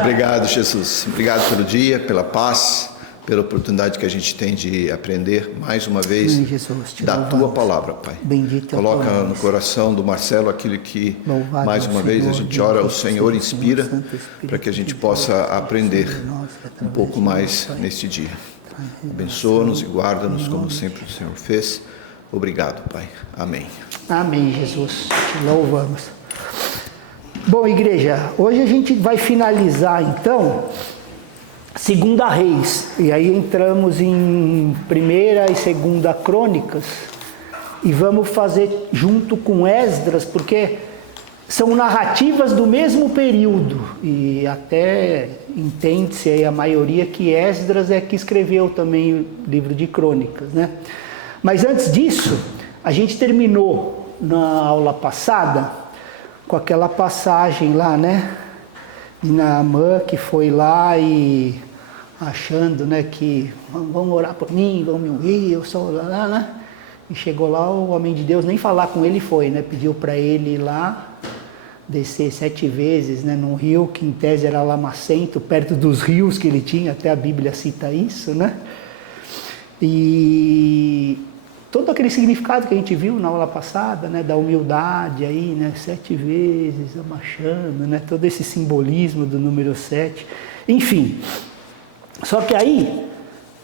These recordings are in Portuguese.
Obrigado, Jesus. Obrigado pelo dia, pela paz, pela oportunidade que a gente tem de aprender mais uma vez da Tua palavra, Pai. Bendito Coloca no coração do Marcelo aquilo que, mais uma vez, a gente ora, o Senhor inspira, para que a gente possa aprender um pouco mais neste dia. Abençoa-nos e guarda-nos como sempre o Senhor fez. Obrigado, Pai. Amém. Amém, Jesus. Te louvamos. Bom, igreja, hoje a gente vai finalizar, então, 2 Reis. E aí entramos em 1ª e 2ª Crônicas. E vamos fazer junto com Esdras, porque são narrativas do mesmo período. E até entende-se aí a maioria que Esdras é que escreveu também o livro de Crônicas, né? Mas antes disso, a gente terminou na aula passada com aquela passagem lá, né, de Naamã, que foi lá e achando, né, que vão orar por mim, vão me ungir, eu sou lá, né, e chegou lá, o homem de Deus nem falar com ele foi, né, pediu para ele ir lá, descer 7 vezes, né, num rio que em tese era lamacento, perto dos rios que ele tinha, até a Bíblia cita isso, né, e todo aquele significado que a gente viu na aula passada, né, da humildade aí, né, 7 vezes, abaixando, né, todo esse simbolismo do número 7, enfim. Só que aí,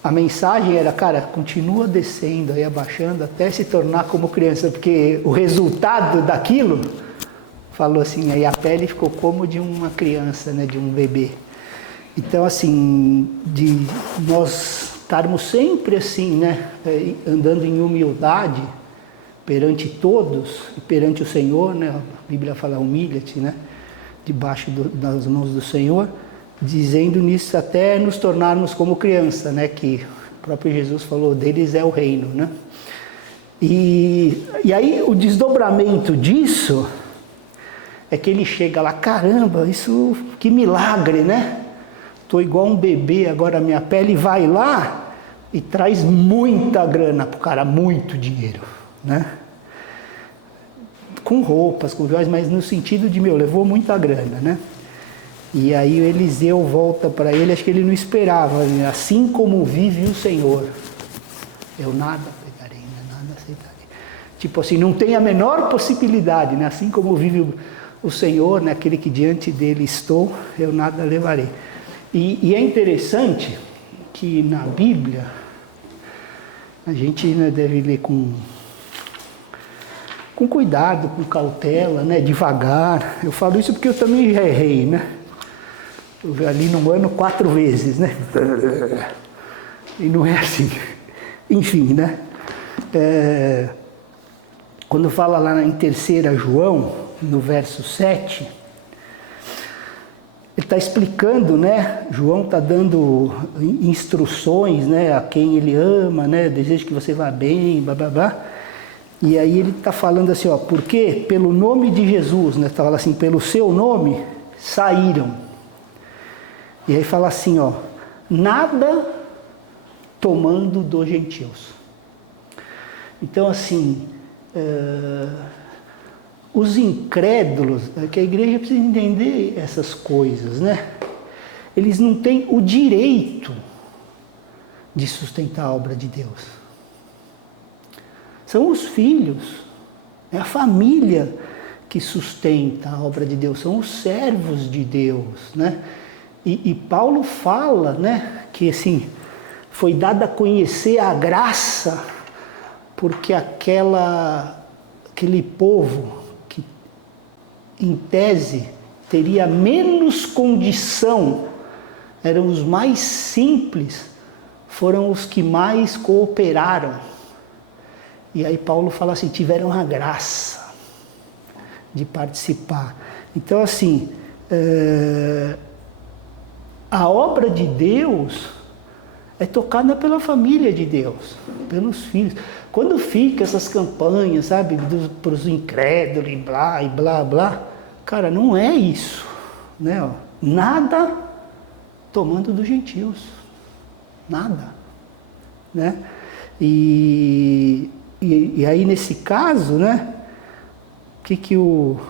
a mensagem era, cara, continua descendo aí, abaixando, até se tornar como criança, porque o resultado daquilo, falou assim, aí a pele ficou como de uma criança, né, de um bebê. Então, assim, de nós estarmos sempre assim, né, andando em humildade perante todos e perante o Senhor, né, a Bíblia fala humilha-te, né, debaixo das mãos do Senhor, dizendo nisso até nos tornarmos como criança, né, que o próprio Jesus falou, deles é o reino, né. E aí o desdobramento disso é que ele chega lá, caramba, isso, que milagre, né? Estou igual um bebê, agora a minha pele vai lá e traz muita grana para o cara, muito dinheiro, né? Com roupas, com joias, mas no sentido de, levou muita grana, né? E aí o Eliseu volta para ele, acho que ele não esperava, né? Assim como vive o Senhor, eu nada pegarei, né? Nada aceitarei. Tipo assim, não tem a menor possibilidade, né? Assim como vive o Senhor, né? Aquele que diante dele estou, eu nada levarei. E é interessante que na Bíblia, a gente, né, deve ler com cuidado, com cautela, né, devagar. Eu falo isso porque eu também já errei, né? Eu ali no ano 4 vezes, né? E não é assim. Enfim, né? Quando fala lá em 3 João, no verso 7... ele está explicando, né? João está dando instruções, né? A quem ele ama, né? Deseja que você vá bem, blá, blá, blá. E aí ele está falando assim, ó, porque pelo nome de Jesus, né? Está falando assim, pelo seu nome saíram. E aí fala assim, ó, nada tomando dos gentios. Então, assim, os incrédulos, que a igreja precisa entender essas coisas, né? Eles não têm o direito de sustentar a obra de Deus. São os filhos, é a família que sustenta a obra de Deus, são os servos de Deus, né? E Paulo fala, né, que assim, foi dada a conhecer a graça, porque aquele povo que, em tese, teria menos condição, eram os mais simples, foram os que mais cooperaram. E aí Paulo fala assim, tiveram a graça de participar. Então, assim, a obra de Deus é tocada pela família de Deus, pelos filhos. Quando fica essas campanhas, sabe, para os incrédulos e blá, blá, cara, não é isso, né? Ó, nada tomando dos gentios, nada, né? E aí nesse caso, né, o que o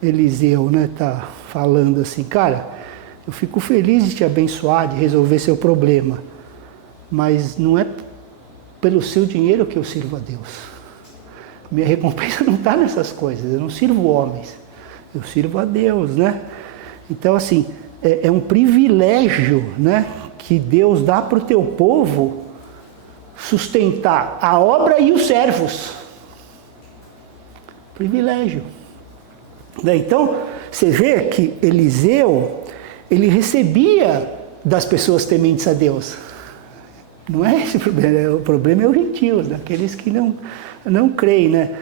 Eliseu, né, tá falando assim, cara, eu fico feliz de te abençoar, de resolver seu problema, mas não é pelo seu dinheiro que eu sirvo a Deus. Minha recompensa não está nessas coisas, eu não sirvo homens, eu sirvo a Deus, né? Então, assim, é um privilégio, né, que Deus dá para o teu povo sustentar a obra e os servos. Privilégio. Então, você vê que Eliseu, ele recebia das pessoas tementes a Deus. Não é esse o problema é os gentios, daqueles que não creem, né?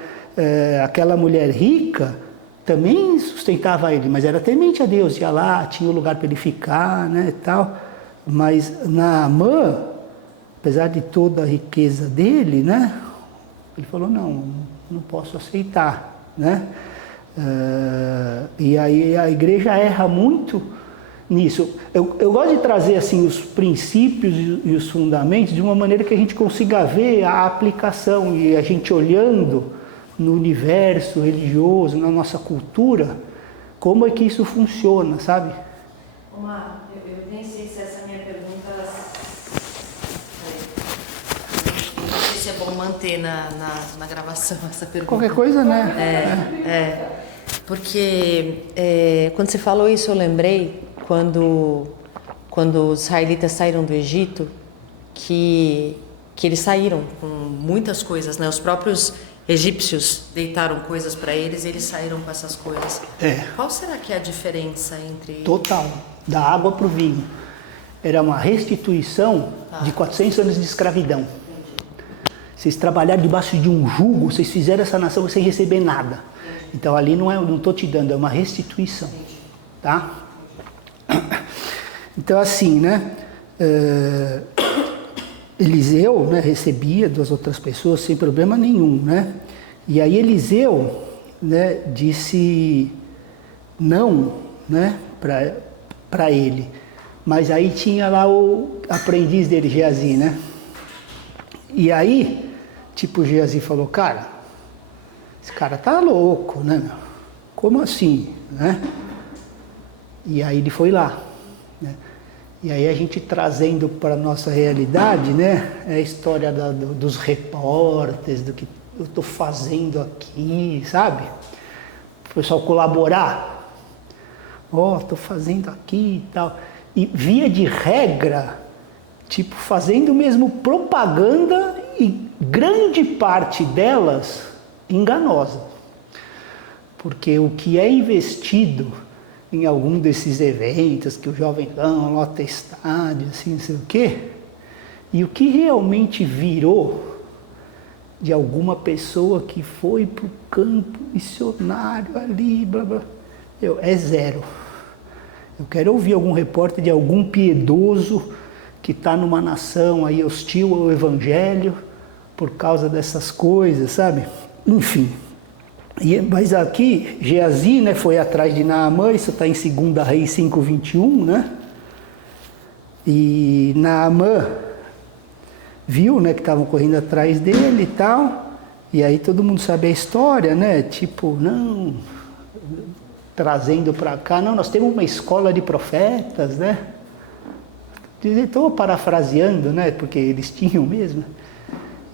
Aquela mulher rica também sustentava ele, mas era temente a Deus, ia lá, tinha um lugar para ele ficar, né, tal. Mas Naamã, apesar de toda a riqueza dele, né, ele falou, não posso aceitar, né? E aí a igreja erra muito nisso. Eu gosto de trazer assim os princípios e os fundamentos de uma maneira que a gente consiga ver a aplicação, e a gente olhando no universo religioso, na nossa cultura, como é que isso funciona, sabe? Omar, eu nem sei se essa minha pergunta... Não sei se é bom manter na gravação essa pergunta. Qualquer coisa, né? Porque quando você falou isso, eu lembrei quando os israelitas saíram do Egito, que eles saíram com muitas coisas, né? Os próprios egípcios deitaram coisas para eles e eles saíram com essas coisas. Qual será que é a diferença entre... Total, da água para o vinho. Era uma restituição de 400 anos de escravidão. Vocês trabalharam debaixo de um jugo, vocês fizeram essa nação sem receber nada. Então ali não estou te dando, é uma restituição. Tá? Então assim, né? Eliseu, né, recebia das outras pessoas sem problema nenhum, né? E aí Eliseu, né, disse não, né, para ele. Mas aí tinha lá o aprendiz dele, Geazi, né? E aí, tipo, Geazi falou, cara, esse cara tá louco, né, meu? Como assim, né? E aí ele foi lá, né? E aí a gente trazendo para a nossa realidade, né, é a história dos repórteres, do que eu estou fazendo aqui, sabe? O pessoal colaborar. Estou fazendo aqui e tal. E via de regra, tipo, fazendo mesmo propaganda, e grande parte delas enganosa. Porque o que é investido em algum desses eventos que o jovem lota estádio, assim, não sei o quê, e o que realmente virou de alguma pessoa que foi para o campo missionário ali, blá blá, é zero. Eu quero ouvir algum repórter de algum piedoso que está numa nação aí hostil ao evangelho por causa dessas coisas, sabe? Enfim. Mas aqui, Geazi, né, foi atrás de Naamã, isso está em 2 Reis 5:21, né? E Naamã viu, né, que estavam correndo atrás dele e tal, e aí todo mundo sabe a história, né? Tipo, não, trazendo para cá, não, nós temos uma escola de profetas, né? Estou parafraseando, né, porque eles tinham mesmo.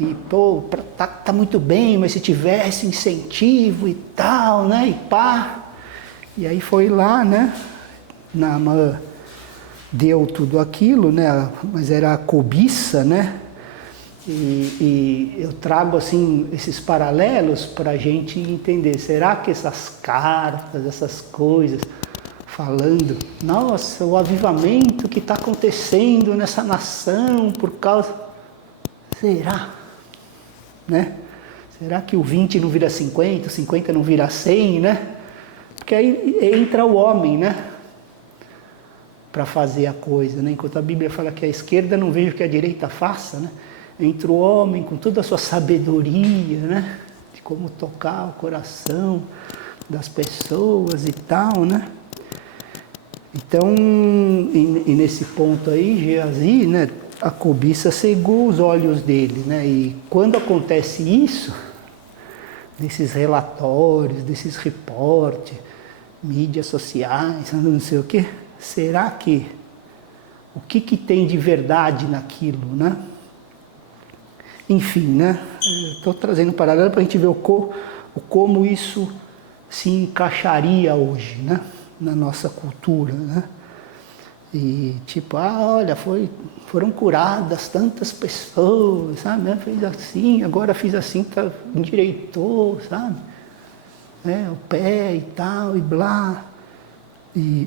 E, pô, tá muito bem, mas se tivesse incentivo e tal, né, e pá. E aí foi lá, né, Naamã deu tudo aquilo, né, mas era a cobiça, né. E eu trago, assim, esses paralelos para a gente entender. Será que essas cartas, essas coisas, falando, nossa, o avivamento que está acontecendo nessa nação por causa... Será? Né? Será que o 20 não vira 50, 50 não vira 100, né? Porque aí entra o homem, né? Para fazer a coisa, né? Enquanto a Bíblia fala que a esquerda não vejo que a direita faça, né? Entra o homem com toda a sua sabedoria, né? De como tocar o coração das pessoas e tal, né? Então, e nesse ponto aí, Geazi, né? A cobiça cegou os olhos dele, né? E quando acontece isso, desses relatórios, desses reportes, mídias sociais, não sei o quê, será que, o que tem de verdade naquilo, né? Enfim, né? Estou trazendo um paralelo para a gente ver como isso se encaixaria hoje, né? Na nossa cultura, né? E tipo, olha, foram curadas tantas pessoas, sabe? Fez assim, agora fiz assim, endireitou, sabe? O pé e tal, e blá. E,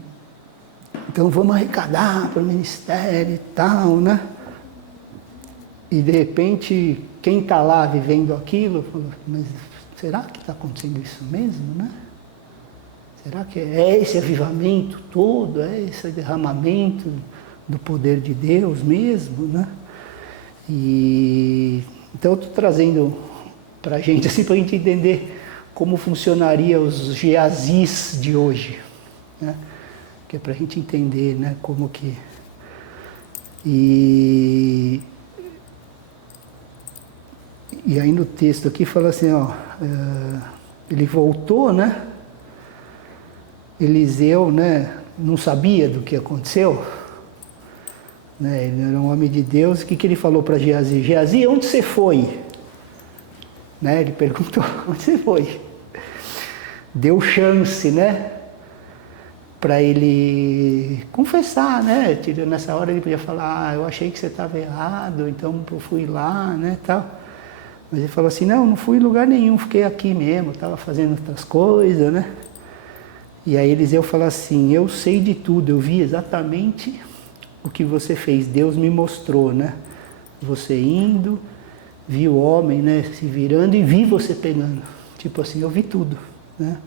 então vamos arrecadar para o ministério e tal, né? E de repente, quem está lá vivendo aquilo, fala, mas será que está acontecendo isso mesmo, né? Será que é esse avivamento todo, é esse derramamento do poder de Deus mesmo, né? E então eu estou trazendo para a gente, assim, para a gente entender como funcionaria os Geazis de hoje, né? Que é para a gente entender, né, como que... E aí no texto aqui fala assim, ele voltou, né? Eliseu, né, não sabia do que aconteceu, né? Ele era um homem de Deus. O que ele falou para Geazi? Geazi, onde você foi? Né? Ele perguntou, onde você foi? Deu chance, né, para ele confessar, né? Nessa hora ele podia falar, eu achei que você estava errado, então eu fui lá, né, tal. Mas ele falou assim, não fui em lugar nenhum, fiquei aqui mesmo, estava fazendo outras coisas, né? E aí Eliseu fala assim, eu sei de tudo, eu vi exatamente o que você fez, Deus me mostrou, né? Você indo, vi o homem, né, se virando e vi você pegando. Tipo assim, eu vi tudo, né?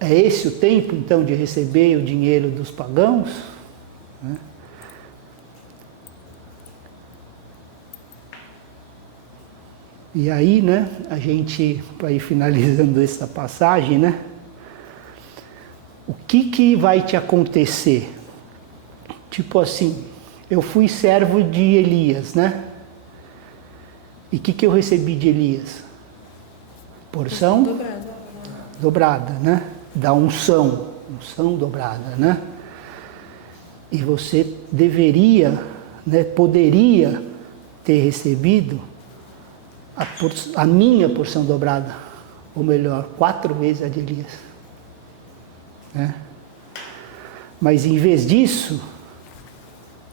É esse o tempo, então, de receber o dinheiro dos pagãos? Né? E aí, né, a gente, para ir finalizando essa passagem, né, o que vai te acontecer? Tipo assim, eu fui servo de Elias, né? E o que eu recebi de Elias? Porção dobrada, né? Da unção dobrada, né? E você deveria, né, poderia ter recebido a minha porção dobrada, ou melhor, 4 vezes a de Elias. Né? Mas em vez disso,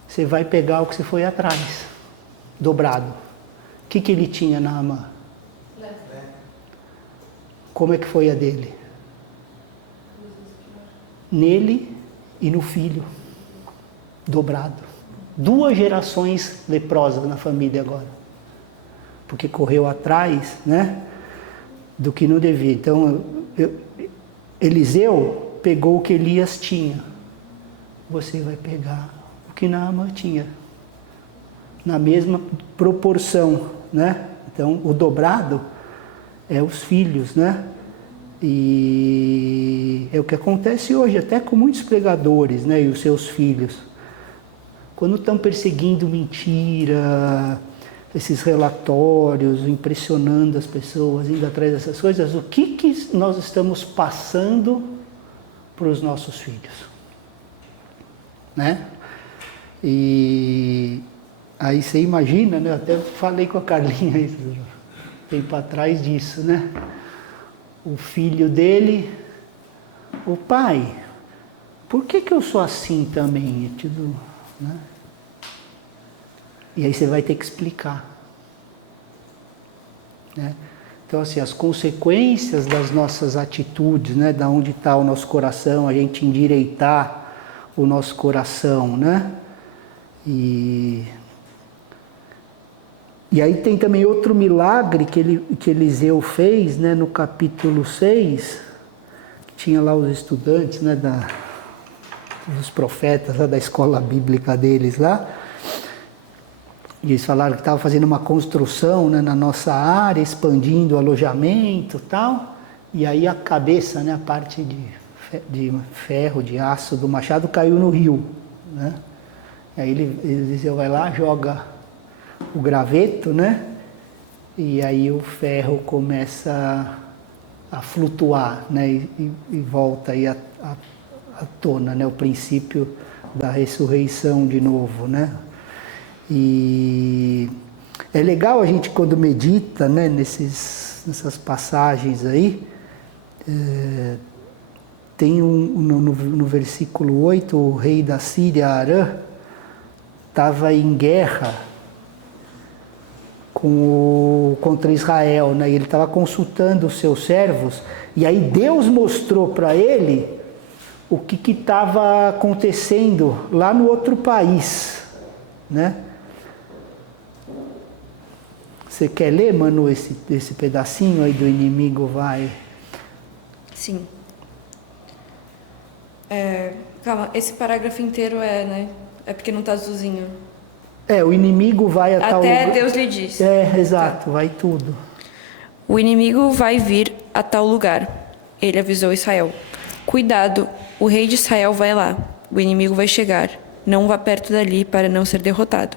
você vai pegar o que você foi atrás, dobrado. O que ele tinha na mão? Como é que foi a dele? Nele e no filho, dobrado. 2 gerações leprosas na família agora. Porque correu atrás, né, do que não devia. Então, Eliseu pegou o que Elias tinha. Você vai pegar o que Naamã tinha. Na mesma proporção, né? Então, o dobrado é os filhos, né? E é o que acontece hoje, até com muitos pregadores, né, e os seus filhos. Quando estão perseguindo mentira, esses relatórios, impressionando as pessoas, indo atrás dessas coisas, o que nós estamos passando para os nossos filhos? Né? E aí você imagina, né? Eu até falei com a Carlinha isso, tempo atrás disso, né? O filho dele, o pai, por que eu sou assim também? Né? E aí você vai ter que explicar. Né? Então, assim, as consequências das nossas atitudes, né? Da onde está o nosso coração, a gente endireitar o nosso coração, né? E aí tem também outro milagre que Eliseu fez, né? No capítulo 6, tinha lá os estudantes, né? Dos profetas, lá da escola bíblica deles lá. E eles falaram que estavam fazendo uma construção, né, na nossa área, expandindo o alojamento e tal. E aí a cabeça, né, a parte de ferro, de aço do machado caiu no rio. Né? E aí Eliseu vai lá, joga o graveto, né? E aí o ferro começa a flutuar, né? E volta aí à tona, né? O princípio da ressurreição de novo, né? E é legal a gente quando medita, né? Nessas passagens aí, tem no versículo 8, o rei da Síria, Arã, estava em guerra contra Israel, né? E ele estava consultando os seus servos, e aí Deus mostrou para ele o que estava acontecendo lá no outro país, né? Você quer ler, Manu, esse pedacinho aí do inimigo vai? Sim. Calma, esse parágrafo inteiro né? É porque não está azulzinho. O inimigo vai a tal lugar. Até Deus lhe disse. Exato, tá. Vai tudo. O inimigo vai vir a tal lugar. Ele avisou Israel. Cuidado, o rei de Israel vai lá. O inimigo vai chegar. Não vá perto dali para não ser derrotado.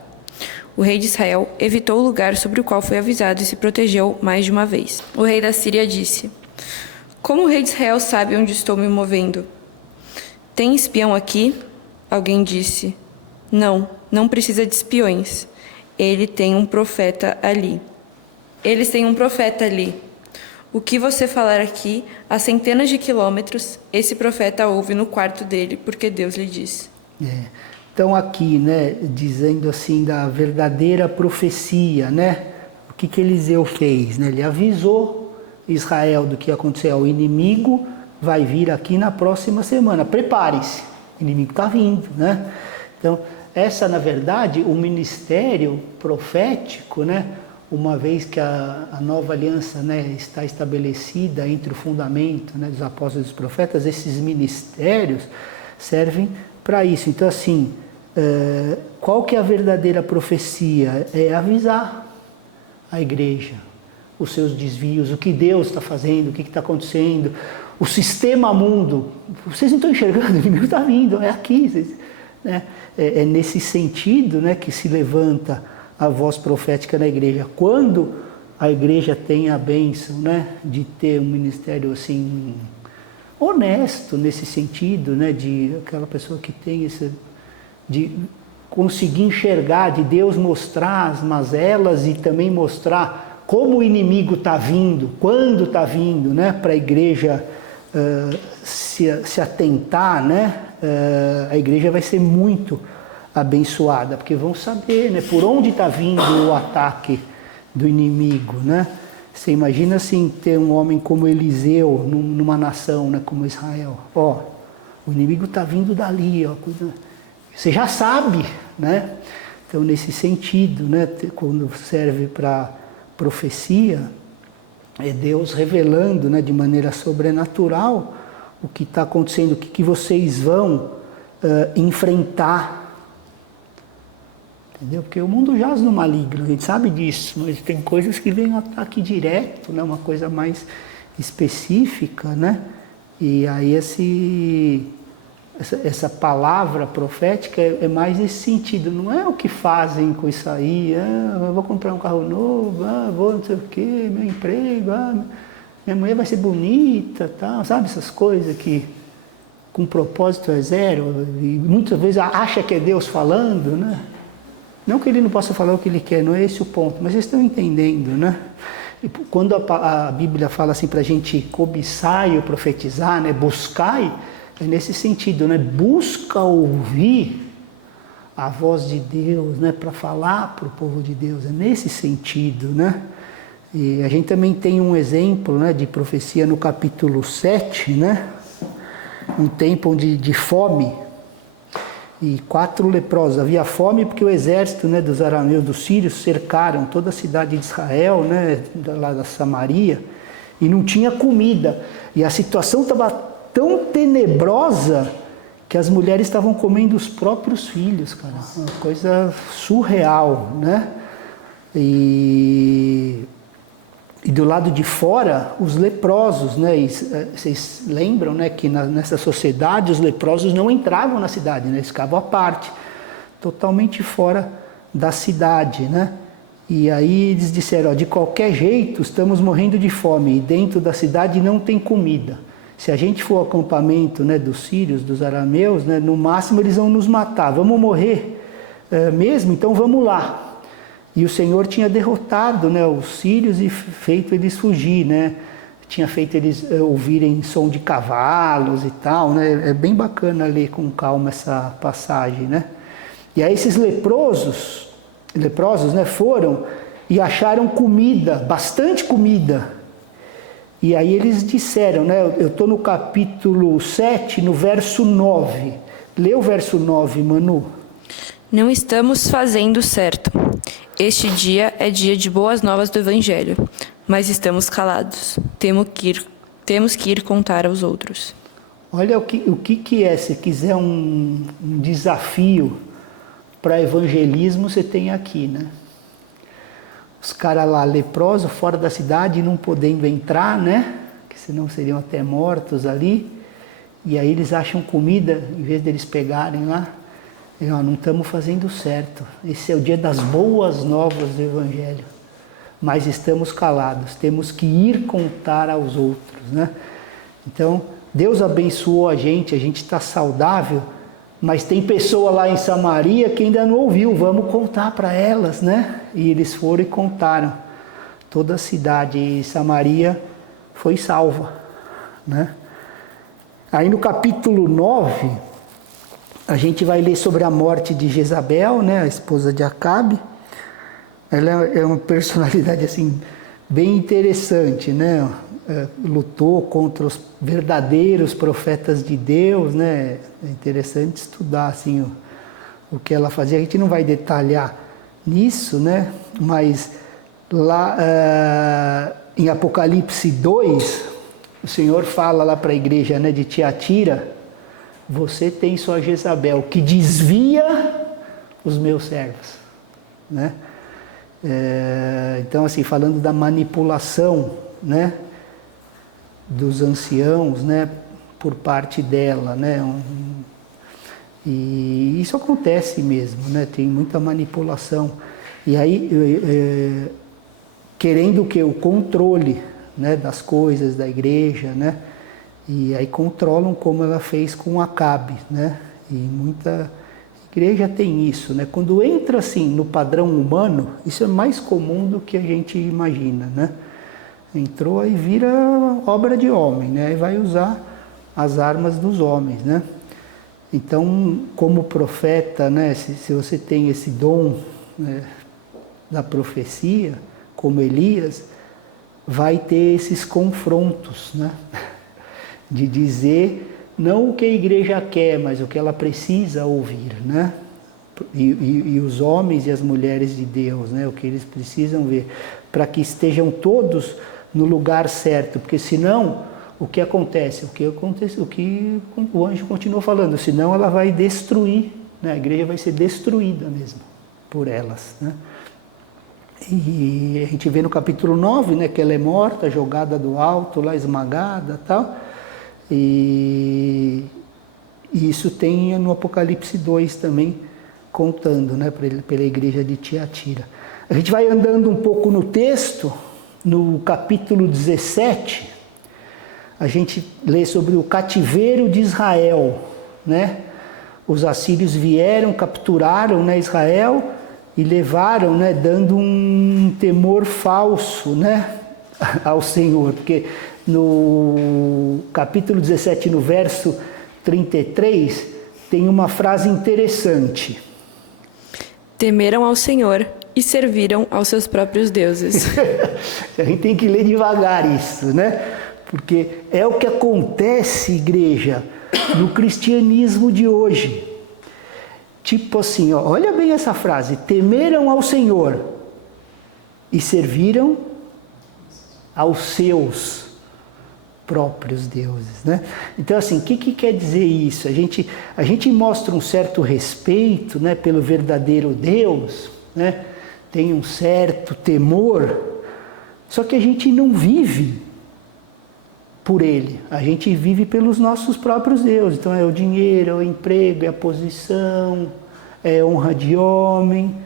O rei de Israel evitou o lugar sobre o qual foi avisado e se protegeu mais de uma vez. O rei da Síria disse: como o rei de Israel sabe onde estou me movendo? Tem espião aqui? Alguém disse: não precisa de espiões. Eles têm um profeta ali. O que você falar aqui, a centenas de quilômetros, esse profeta ouve no quarto dele, porque Deus lhe disse. Então aqui, né, dizendo assim da verdadeira profecia, né? O que Eliseu fez, né? Ele avisou Israel do que ia acontecer. O inimigo vai vir aqui na próxima semana. Prepare-se, o inimigo está vindo, né? Então, essa, na verdade, o ministério profético, né? Uma vez que a nova aliança, né, está estabelecida entre o fundamento, né, dos apóstolos e dos profetas, esses ministérios servem para isso. Então, assim, qual que é a verdadeira profecia? É avisar a igreja os seus desvios, o que Deus está fazendo, o que está acontecendo, o sistema mundo. Vocês não estão enxergando, o inimigo está vindo, é aqui. Né? É nesse sentido, né, que se levanta a voz profética na igreja. Quando a igreja tem a bênção, né, de ter um ministério assim honesto nesse sentido, né, de aquela pessoa que tem de conseguir enxergar, de Deus mostrar as mazelas e também mostrar como o inimigo está vindo, quando está vindo, né, para a igreja se atentar, né, a igreja vai ser muito abençoada, porque vão saber, né, por onde está vindo o ataque do inimigo, né? Você imagina assim ter um homem como Eliseu numa nação, né, como Israel. O inimigo está vindo dali, você já sabe, né? Então nesse sentido, né, quando serve para profecia, é Deus revelando, né, de maneira sobrenatural o que está acontecendo, o que vocês vão enfrentar. Entendeu? Porque o mundo jaz no maligno, a gente sabe disso, mas tem coisas que vêm um ataque direto, né? Uma coisa mais específica, né? E aí essa palavra profética é mais esse sentido, não é o que fazem com isso aí, eu vou comprar um carro novo, vou não sei o quê, meu emprego, minha mulher vai ser bonita, tal, sabe, essas coisas que com propósito é zero, e muitas vezes acha que é Deus falando, né? Não que ele não possa falar o que ele quer, não é esse o ponto, mas vocês estão entendendo, né? E quando a Bíblia fala assim para a gente cobiçar e profetizar, né? Buscai, é nesse sentido, né? Busca ouvir a voz de Deus, né? Para falar para o povo de Deus, é nesse sentido, né? E a gente também tem um exemplo, né, de profecia no capítulo 7, né? Um tempo de fome. E 4 leprosos. Havia fome porque o exército, né, dos arameus, dos sírios, cercaram toda a cidade de Israel, né, lá da Samaria, e não tinha comida. E a situação estava tão tenebrosa que as mulheres estavam comendo os próprios filhos, cara. Uma coisa surreal, né? E do lado de fora, os leprosos, né? E vocês lembram, né, que nessa sociedade os leprosos não entravam na cidade, né? Eles ficavam à parte, totalmente fora da cidade, né? E aí eles disseram, de qualquer jeito estamos morrendo de fome e dentro da cidade não tem comida. Se a gente for ao acampamento, né, dos sírios, dos arameus, né, no máximo eles vão nos matar. Vamos morrer mesmo? Então vamos lá. E o Senhor tinha derrotado, né, os sírios e feito eles fugir, né? Tinha feito eles ouvirem som de cavalos e tal, né? É bem bacana ler com calma essa passagem, né? E aí esses leprosos, né, foram e acharam comida, bastante comida. E aí eles disseram, né, eu estou no capítulo 7, no verso 9. Lê o verso 9, Manu. Não estamos fazendo certo. Este dia é dia de boas novas do Evangelho, mas estamos calados. Temos que ir contar aos outros. Olha o que é, se quiser um desafio para evangelismo, você tem aqui, né? Os caras lá leprosos, fora da cidade, não podendo entrar, né? Que senão seriam até mortos ali. E aí eles acham comida, em vez deles pegarem lá. E, não estamos fazendo certo. Esse é o dia das boas novas do Evangelho. Mas estamos calados, temos que ir contar aos outros, né? Então, Deus abençoou a gente está saudável, mas tem pessoa lá em Samaria que ainda não ouviu, vamos contar para elas, né? E eles foram e contaram. Toda a cidade de Samaria foi salva, né? Aí no capítulo 9, a gente vai ler sobre a morte de Jezabel, né? A esposa de Acabe. Ela é uma personalidade assim, bem interessante, né? Lutou contra os verdadeiros profetas de Deus, né? É interessante estudar assim o que ela fazia. A gente não vai detalhar nisso, né? Mas lá em Apocalipse 2, o Senhor fala lá para a igreja, né, de Tiatira: você tem sua Jezabel que desvia os meus servos, né? Então assim, falando da manipulação, né, dos anciãos, né, por parte dela, né, e isso acontece mesmo, né, tem muita manipulação, e aí querendo que o controle, né, das coisas da igreja, né, e aí controlam como ela fez com Acabe, né, e muita igreja tem isso, né, quando entra assim no padrão humano, isso é mais comum do que a gente imagina, né. Entrou aí vira obra de homem, né? E vai usar as armas dos homens, né? Então, como profeta, né? Se você tem esse dom, né, da profecia, como Elias, vai ter esses confrontos, né? De dizer não o que a igreja quer, mas o que ela precisa ouvir, né? E os homens e as mulheres de Deus, né? O que eles precisam ver, para que estejam todos no lugar certo, porque senão o que acontece? O que o anjo continua falando, senão ela vai destruir, né? A igreja vai ser destruída mesmo por elas, né? E a gente vê no capítulo 9, né, que ela é morta, jogada do alto, lá esmagada e tal, e isso tem no Apocalipse 2 também, contando, né, pela igreja de Tiatira. A gente vai andando um pouco no texto. No capítulo 17, a gente lê sobre o cativeiro de Israel, né? Os assírios vieram, capturaram, né, Israel e levaram, né, dando um temor falso, né, ao Senhor, porque no capítulo 17, no verso 33, tem uma frase interessante. Temeram ao Senhor e serviram aos seus próprios deuses. A gente tem que ler devagar isso, né? Porque é o que acontece, igreja, no cristianismo de hoje. Tipo assim, ó, olha bem essa frase: temeram ao Senhor e serviram aos seus próprios deuses, né? Então assim, o que quer dizer isso? A gente mostra um certo respeito, né, pelo verdadeiro Deus, né? Tem um certo temor, só que a gente não vive por ele, a gente vive pelos nossos próprios deuses. Então é o dinheiro, é o emprego, é a posição, é a honra de homem.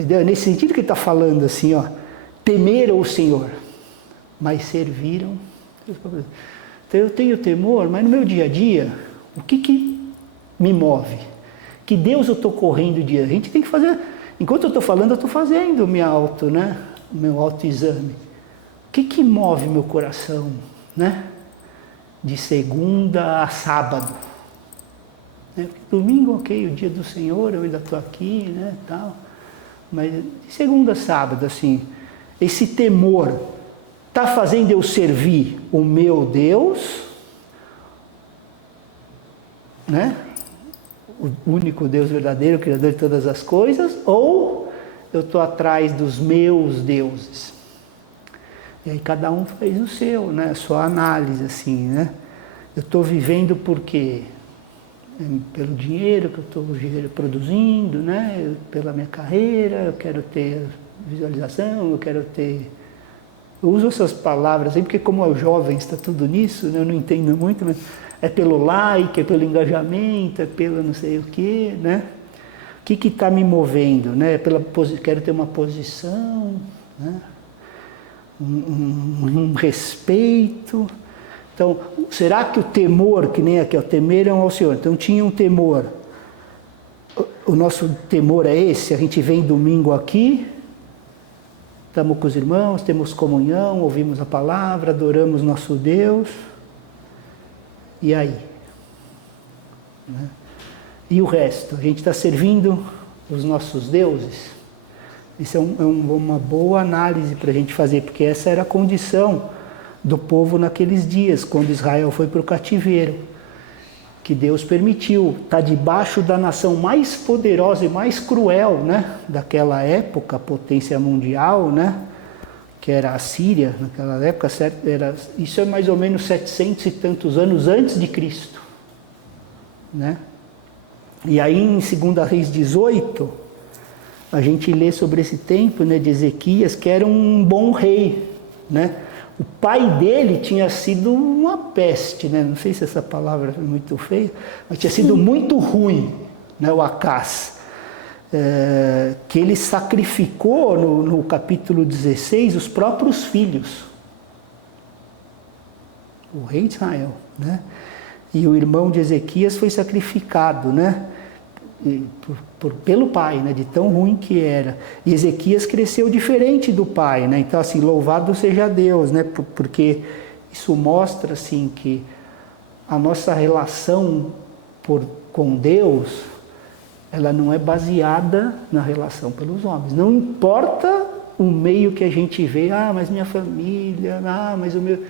Entendeu? É nesse sentido que ele está falando assim, ó, temeram o Senhor, mas serviram. Então eu tenho temor, mas no meu dia a dia, o que me move? Que Deus eu estou correndo dia? A gente tem que fazer, enquanto eu estou falando, eu estou fazendo meu autoexame. O que move meu coração, né? De segunda a sábado. Domingo, ok, o dia do Senhor, eu ainda estou aqui, né, tal. Mas de segunda a sábado, assim, esse temor está fazendo eu servir o meu Deus, né? O único Deus verdadeiro, Criador de todas as coisas, ou eu estou atrás dos meus deuses? E aí cada um faz o seu, né? A sua análise, assim, né? Eu estou vivendo por quê? Pelo dinheiro que eu estou produzindo, né? Pela minha carreira, eu quero ter visualização, eu quero ter... Eu uso essas palavras aí porque como é jovem, está tudo nisso, né? Eu não entendo muito, mas é pelo like, é pelo engajamento, é pelo não sei o quê, né? O que está me movendo, né? Quero ter uma posição, né? Um respeito. Então, será que o temor, que nem aqui, o temeram ao Senhor, então tinha um temor. O nosso temor é esse, a gente vem domingo aqui, estamos com os irmãos, temos comunhão, ouvimos a palavra, adoramos nosso Deus, e aí? Né? E o resto? A gente está servindo os nossos deuses? Isso é uma boa análise para a gente fazer, porque essa era a condição do povo naqueles dias, quando Israel foi para o cativeiro, que Deus permitiu, está debaixo da nação mais poderosa e mais cruel, né, daquela época, potência mundial, né, que era a Síria, naquela época, isso é mais ou menos 700 e tantos anos antes de Cristo, né? E aí em 2 Reis 18, a gente lê sobre esse tempo, né, de Ezequias, que era um bom rei, né? O pai dele tinha sido uma peste, né? Não sei se essa palavra é muito feia, mas tinha sido muito ruim, né? O Acaz. Que ele sacrificou no capítulo 16 os próprios filhos. O rei de Israel, né? E o irmão de Ezequias foi sacrificado, né? Pelo pai, né, de tão ruim que era. E Ezequias cresceu diferente do pai, né? Então assim, louvado seja Deus, né? Porque isso mostra assim que a nossa relação com Deus, ela não é baseada na relação pelos homens. Não importa o meio que a gente vê, mas minha família, mas o meu...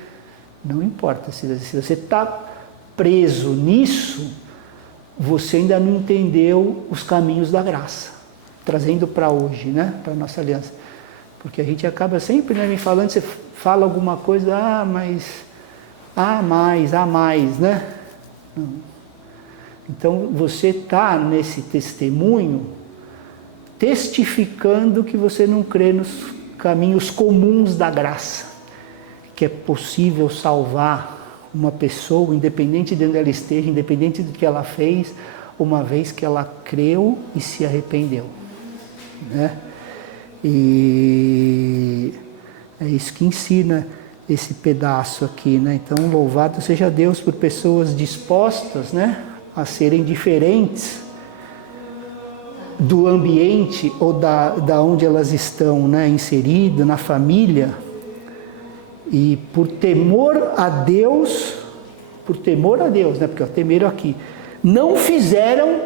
Não importa, se você está preso nisso, você ainda não entendeu os caminhos da graça, trazendo para hoje, né, para a nossa aliança. Porque a gente acaba sempre, né, me falando, você fala alguma coisa, mas há mais, né? Não. Então você está nesse testemunho testificando que você não crê nos caminhos comuns da graça, que é possível salvar uma pessoa, independente de onde ela esteja, independente do que ela fez, uma vez que ela creu e se arrependeu, né? E é isso que ensina esse pedaço aqui, né? Então, louvado seja Deus por pessoas dispostas, né, a serem diferentes do ambiente ou da onde elas estão, né, inseridas, na família. E por temor a Deus, né, porque temeram aqui, não fizeram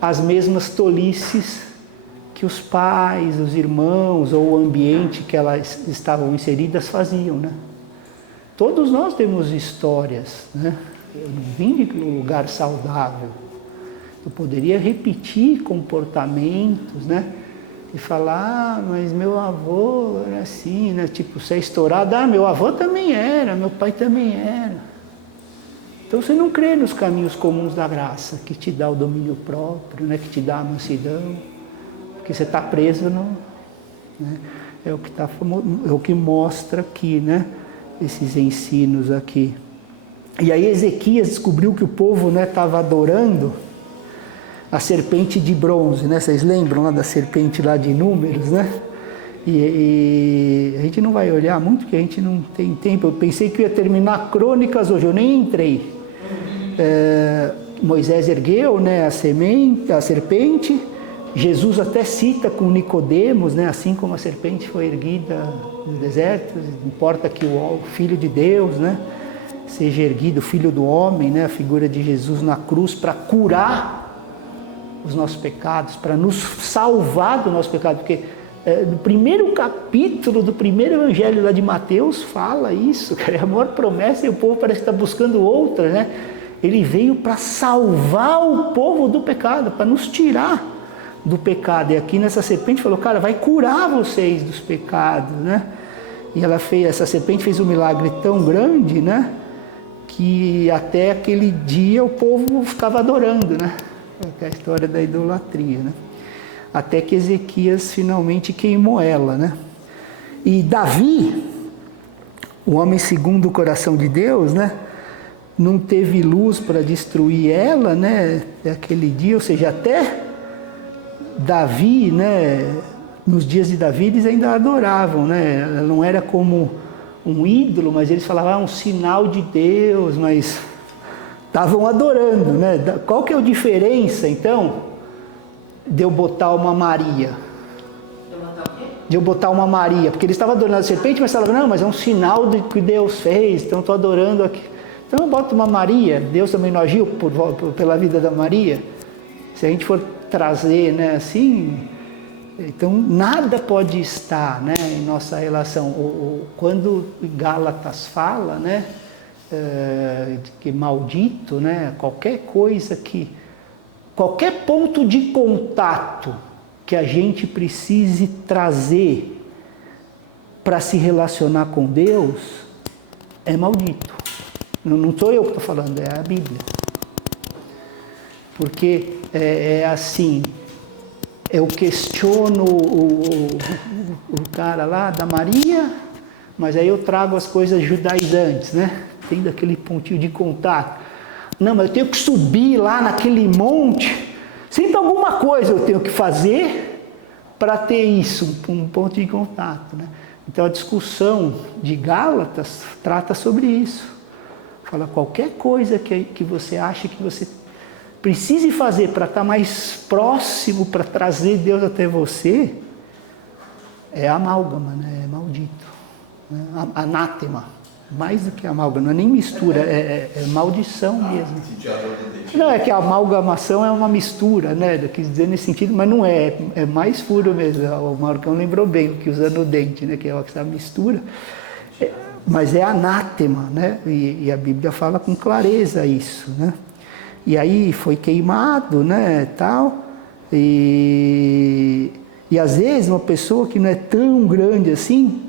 as mesmas tolices que os pais, os irmãos ou o ambiente que elas estavam inseridas faziam, né? Todos nós temos histórias, né? Eu não vim de um lugar saudável. Eu poderia repetir comportamentos, né? E falar, mas meu avô era assim, né? Tipo, ser estourado, meu avô também era, meu pai também era. Então você não crê nos caminhos comuns da graça, que te dá o domínio próprio, né? Que te dá a mansidão, porque você está preso no... Né? É o que mostra aqui, né? Esses ensinos aqui. E aí Ezequias descobriu que o povo, né, estava adorando, a serpente de bronze, né? Vocês lembram lá da serpente lá de Números, né? E a gente não vai olhar muito, porque a gente não tem tempo. Eu pensei que eu ia terminar Crônicas hoje, eu nem entrei. Moisés ergueu, né, a serpente. Jesus até cita com Nicodemos, né, assim como a serpente foi erguida no deserto, importa que o Filho de Deus, né, seja erguido, o Filho do Homem, né, a figura de Jesus na cruz para curar os nossos pecados, para nos salvar do nosso pecado, porque no primeiro capítulo do primeiro evangelho lá de Mateus fala isso, cara, é a maior promessa e o povo parece que está buscando outra, né? Ele veio para salvar o povo do pecado, para nos tirar do pecado. E aqui nessa serpente falou, cara, vai curar vocês dos pecados, né? E essa serpente fez um milagre tão grande, né? Que até aquele dia o povo ficava adorando, né? É a história da idolatria, né? Até que Ezequias finalmente queimou ela, né? E Davi, o homem segundo o coração de Deus, né? Não teve luz para destruir ela, né? Aquele dia, ou seja, até Davi, né? Nos dias de Davi eles ainda adoravam, né? Ela não era como um ídolo, mas eles falavam um sinal de Deus, mas estavam adorando, né? Qual que é a diferença, então, de eu botar uma Maria? De eu botar uma Maria, porque eles estavam adorando a serpente, mas falavam, não, mas é um sinal de que Deus fez, então estou adorando aqui. Então eu boto uma Maria, Deus também não agiu pela vida da Maria? Se a gente for trazer, né, assim, então nada pode estar, né, em nossa relação. Quando Gálatas fala, né, que maldito, né, qualquer coisa qualquer ponto de contato que a gente precise trazer para se relacionar com Deus é maldito. Não sou eu que estou falando, é a Bíblia. Porque é assim, eu questiono o cara lá da Maria, mas aí eu trago as coisas judaizantes, né? Tem daquele pontinho de contato. Não, mas eu tenho que subir lá naquele monte. Sempre alguma coisa eu tenho que fazer para ter isso, um ponto de contato, né? Então a discussão de Gálatas trata sobre isso. Fala, qualquer coisa que você acha que você precise fazer para estar mais próximo, para trazer Deus até você, é amálgama, né? É maldito, né? Anátema, mais do que amálgama, não é nem mistura, é maldição mesmo. Não, é que a amalgamação é uma mistura, né? Eu quis dizer nesse sentido, mas não é mais furo mesmo. O Marcão lembrou bem o que usa no dente, né? Que é essa mistura. Mas é anátema, né? E a Bíblia fala com clareza isso, né? E aí foi queimado, né, tal, e às vezes uma pessoa que não é tão grande assim,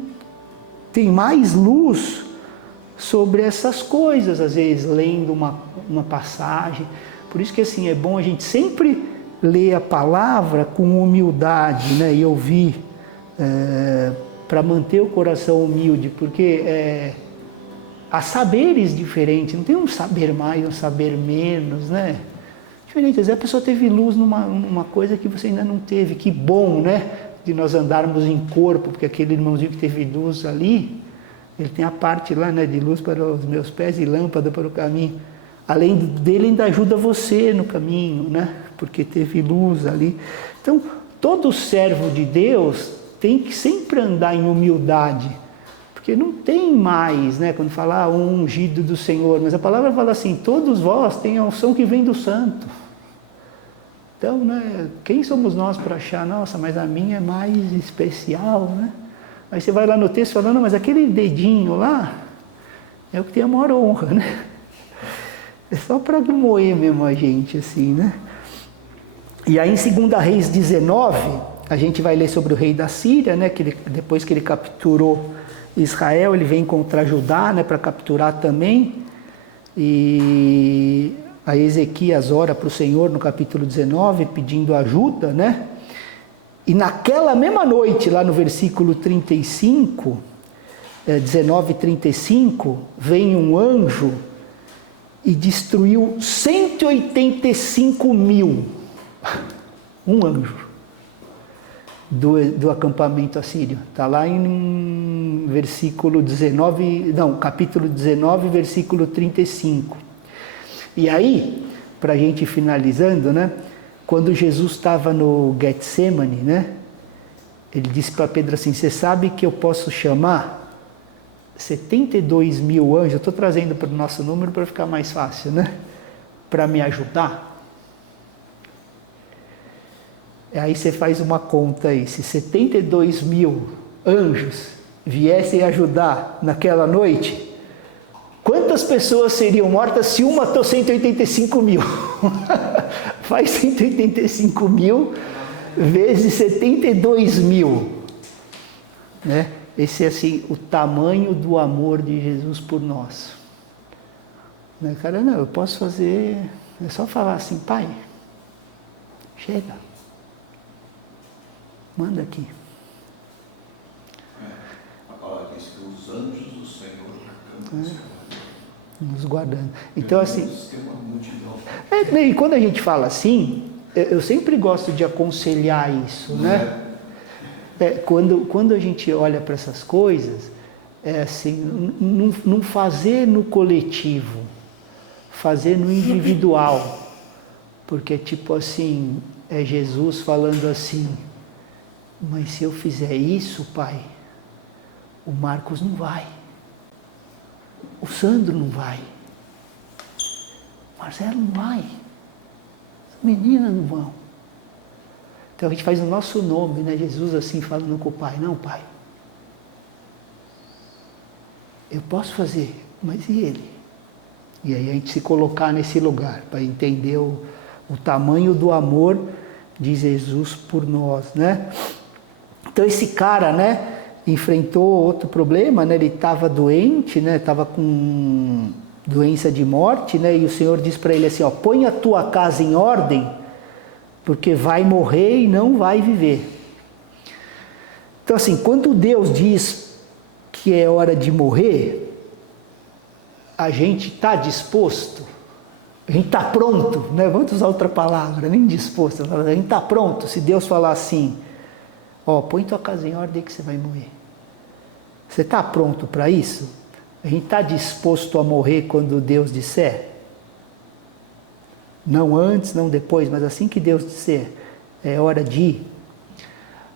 tem mais luz sobre essas coisas, às vezes lendo uma passagem. Por isso que assim, é bom a gente sempre ler a palavra com humildade, né, e ouvir, para manter o coração humilde, porque há saberes diferentes, não tem um saber mais, um saber menos, né? Diferente, às vezes a pessoa teve luz numa coisa que você ainda não teve. Que bom, né? De nós andarmos em corpo, porque aquele irmãozinho que teve luz ali, ele tem a parte lá, né, de luz para os meus pés e lâmpada para o caminho. Além dele, ainda ajuda você no caminho, né? Porque teve luz ali. Então, todo servo de Deus tem que sempre andar em humildade, porque não tem mais, né, quando fala o ungido do Senhor, mas a palavra fala assim, todos vós têm a unção que vem do santo. Então, né, quem somos nós para achar, nossa, mas a minha é mais especial, né? Aí você vai lá no texto falando, mas aquele dedinho lá é o que tem a maior honra, né? É só para moer mesmo a gente, assim, né? E aí em 2 Reis 19, a gente vai ler sobre o rei da Síria, né, que depois que ele capturou Israel, ele vem contra Judá, né, para capturar também. E a Ezequias ora para o Senhor no capítulo 19, pedindo ajuda, né? E naquela mesma noite, lá no versículo 35, 19:35, vem um anjo e destruiu 185.000 Um anjo do acampamento assírio. Está lá em capítulo 19, versículo 35. E aí, para a gente ir finalizando, né? Quando Jesus estava no Getsemane, né? Ele disse para Pedro assim, você sabe que eu posso chamar 72 mil anjos, eu estou trazendo para o nosso número para ficar mais fácil, né? Para me ajudar. Aí você faz uma conta aí, se 72 mil anjos viessem ajudar naquela noite, quantas pessoas seriam mortas se uma matou 185 mil? Faz 185 mil vezes 72 mil. Né? Esse é assim, o tamanho do amor de Jesus por nós. Né, cara, não, eu posso fazer, é só falar assim, Pai, chega. Manda aqui. A palavra diz que os anjos do Senhor nos guardando. Então, assim. Tem uma multidão. E quando a gente fala assim, eu sempre gosto de aconselhar isso, né? Quando a gente olha para essas coisas, é assim, não fazer no coletivo, fazer no individual. Porque, tipo assim, é Jesus falando assim, mas se eu fizer isso, Pai, o Marcos não vai, o Sandro não vai, o Marcelo não vai, as meninas não vão. Então a gente faz o nosso nome, né? Jesus assim falando com o Pai, não, Pai, eu posso fazer, mas e ele? E aí a gente se colocar nesse lugar, para entender o tamanho do amor de Jesus por nós, né? Então esse cara, né, enfrentou outro problema, né? Ele estava doente, né? Estava com doença de morte, né? E o Senhor diz para ele assim, ó, põe a tua casa em ordem, porque vai morrer e não vai viver. Então assim, quando Deus diz que é hora de morrer, a gente está disposto, a gente está pronto, né? Vamos usar outra palavra, nem disposto, a gente está pronto. Se Deus falar assim, ó, põe tua casa em ordem que você vai morrer. Você está pronto para isso? A gente está disposto a morrer quando Deus disser? Não antes, não depois, mas assim que Deus disser, é hora de ir.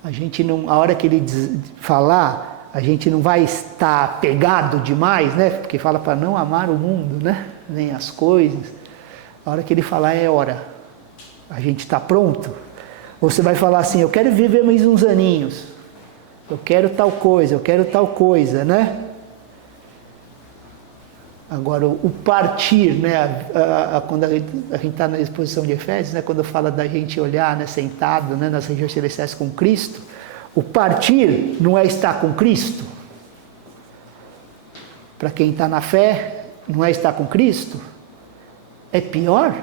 A gente não, a hora que Ele falar, a gente não vai estar pegado demais, né? Porque fala para não amar o mundo, né? Nem as coisas. A hora que Ele falar é hora. A gente está pronto? Ou você vai falar assim, eu quero viver mais uns aninhos, eu quero tal coisa, né? Agora, o partir, né? Quando a gente está na exposição de Efésios, né? Quando fala da gente olhar, né? Sentado, né? Nas regiões celestiais com Cristo, o partir não é estar com Cristo? Para quem está na fé, não é estar com Cristo? É pior?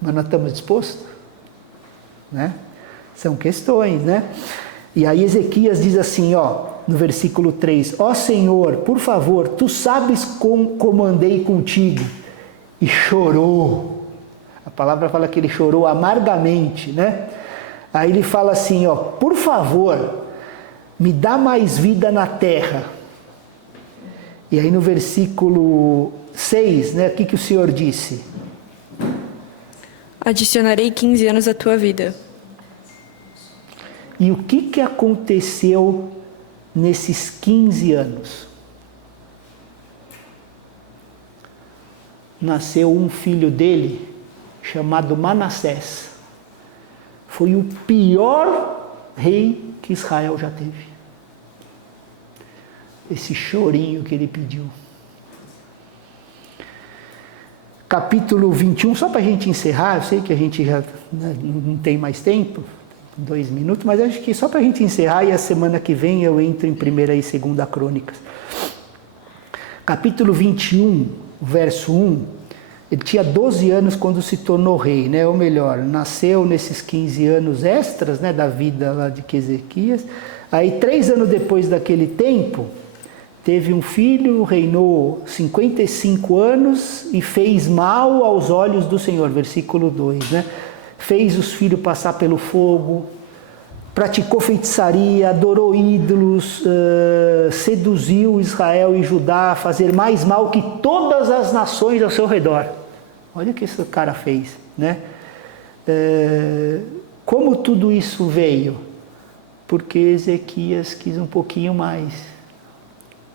Mas nós estamos dispostos? Né? São questões, né? E aí Ezequias diz assim, ó, no versículo 3, ó Senhor, por favor, tu sabes como andei contigo. E chorou. A palavra fala que ele chorou amargamente, né? Aí ele fala assim, ó, por favor, me dá mais vida na terra. E aí no versículo 6, né, o que o Senhor disse? Adicionarei 15 anos à tua vida. E o que aconteceu nesses 15 anos? Nasceu um filho dele, chamado Manassés. Foi o pior rei que Israel já teve. Esse chorinho que ele pediu. Capítulo 21, só para a gente encerrar, eu sei que a gente já não tem mais tempo, 2 minutos, mas acho que só para a gente encerrar e a semana que vem eu entro em 1ª e 2ª Crônicas. Capítulo 21, verso 1, ele tinha 12 anos quando se tornou rei, né? Ou melhor, nasceu nesses 15 anos extras, né, da vida lá de Ezequias. Aí 3 anos depois daquele tempo, teve um filho, reinou 55 anos e fez mal aos olhos do Senhor, versículo 2, né? fez os filhos passar pelo fogo, praticou feitiçaria, adorou ídolos, seduziu Israel e Judá a fazer mais mal que todas as nações ao seu redor. Olha o que esse cara fez, né? Como tudo isso veio? Porque Ezequias quis um pouquinho mais,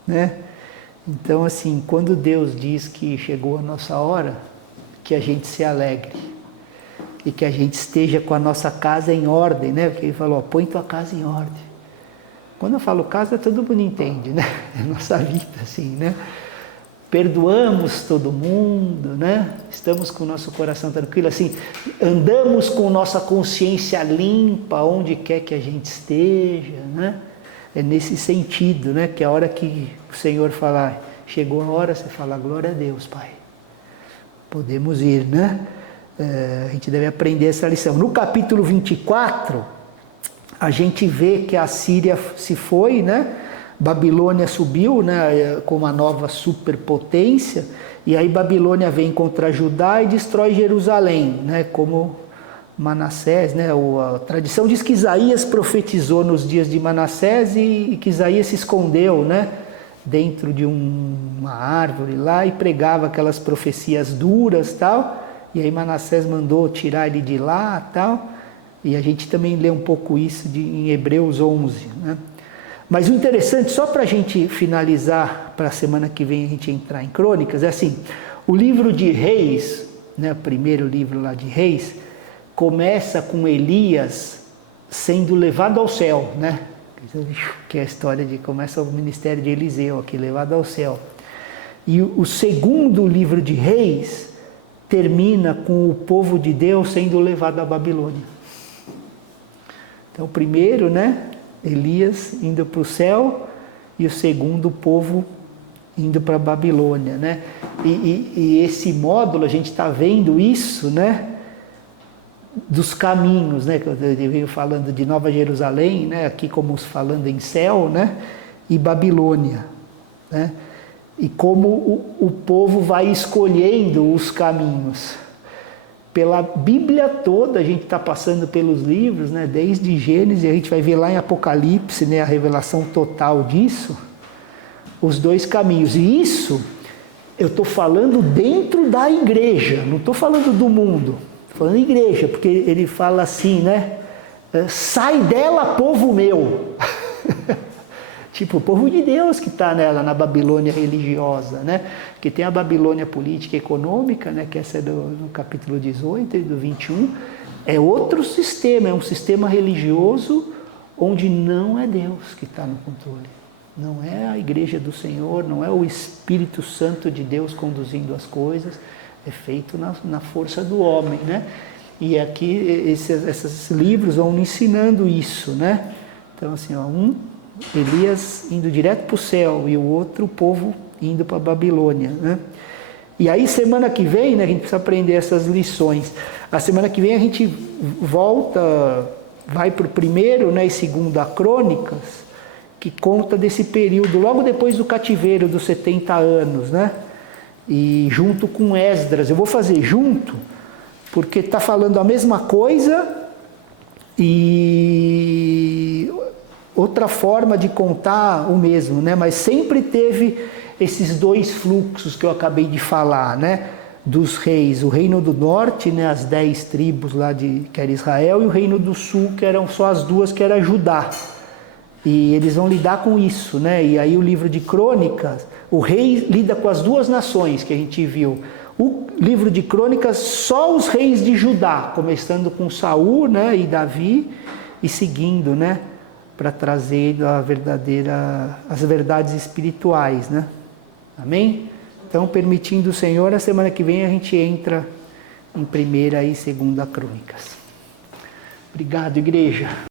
né? Então, assim, quando Deus diz que chegou a nossa hora, que a gente se alegre e que a gente esteja com a nossa casa em ordem, né? Porque ele falou, põe tua casa em ordem. Quando eu falo casa, todo mundo entende, né? É a nossa vida, assim, né? Perdoamos todo mundo, né? Estamos com o nosso coração tranquilo, assim, andamos com nossa consciência limpa onde quer que a gente esteja, né? É nesse sentido, né? Que a hora que o Senhor falar, chegou a hora, você fala, glória a Deus, Pai. Podemos ir, né? A gente deve aprender essa lição. No capítulo 24, a gente vê que a Síria se foi, né? Babilônia subiu, né, com uma nova superpotência, e aí Babilônia vem contra Judá e destrói Jerusalém, né, como Manassés, né, a tradição diz que Isaías profetizou nos dias de Manassés e que Isaías se escondeu, né, dentro de uma árvore lá e pregava aquelas profecias duras, tal, e aí Manassés mandou tirar ele de lá, tal, e a gente também lê um pouco isso em Hebreus 11, né. Mas o interessante, só para a gente finalizar, para a semana que vem a gente entrar em Crônicas, é assim, o livro de Reis, né, o primeiro livro lá de Reis, começa com Elias sendo levado ao céu, né? Que é a história de, começa o ministério de Eliseu aqui, levado ao céu. E o segundo livro de Reis termina com o povo de Deus sendo levado à Babilônia. Então o primeiro, né? Elias indo para o céu e o segundo, o povo indo para a Babilônia, né? E esse módulo, a gente está vendo isso, né? Dos caminhos, né? Eu venho falando de Nova Jerusalém, né? Aqui como falando em céu, né? E Babilônia, né? E como o povo vai escolhendo os caminhos. Pela Bíblia toda, a gente está passando pelos livros, né? Desde Gênesis, a gente vai ver lá em Apocalipse, né? A revelação total disso, os dois caminhos. E isso, eu estou falando dentro da igreja, não estou falando do mundo, estou falando da igreja, porque ele fala assim, né? Sai dela, povo meu. Tipo, o povo de Deus que está nela, na Babilônia religiosa, né? Que tem a Babilônia política e econômica, né? Que essa é no capítulo 18 e do 21. É outro sistema, é um sistema religioso onde não é Deus que está no controle. Não é a igreja do Senhor, não é o Espírito Santo de Deus conduzindo as coisas. É feito na força do homem, né? E aqui esses livros vão ensinando isso, né? Então, assim, ó, Elias indo direto para o céu e o outro, o povo indo para a Babilônia, né? E aí semana que vem, né, a gente precisa aprender essas lições. A semana que vem a gente volta, vai para o primeiro, né, e segunda Crônicas, que conta desse período, logo depois do cativeiro dos 70 anos, né? E junto com Esdras, eu vou fazer junto, porque está falando a mesma coisa e outra forma de contar o mesmo, né? Mas sempre teve esses dois fluxos que eu acabei de falar, né? Dos reis, o reino do norte, né? As 10 tribos lá que era Israel, e o reino do sul, que eram só as duas, que era Judá. E eles vão lidar com isso, né? E aí o livro de Crônicas, o rei lida com as duas nações que a gente viu. O livro de Crônicas, só os reis de Judá, começando com Saul, né? E Davi, e seguindo, né? Para trazer as verdades espirituais, né? Amém? Então, permitindo o Senhor, a semana que vem a gente entra em 1ª e 2ª Crônicas. Obrigado, igreja.